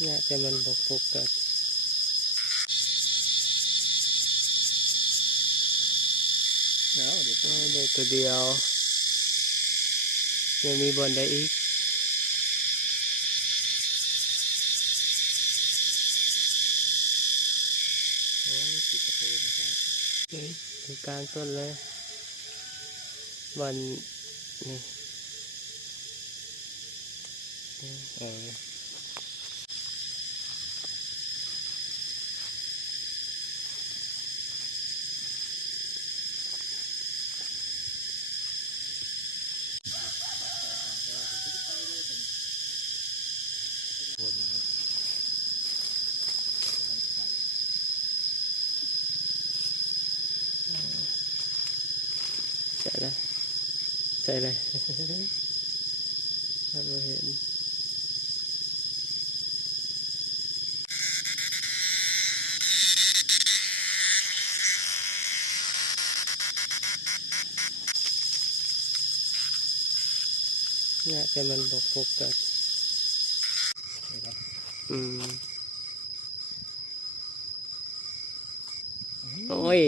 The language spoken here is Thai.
เนี่ยแต่มันบกโฟกัสเดี๋ยวตัวเดียวยังมีบอลได้อีกโอ้ยติดกระโปรงจังอยู่กลางต้นเลยบอลนี่โอ้ยใส่เลยใส่เลยเราเห็นเนี่ยแต่มันบกโฟกัสโอ้ย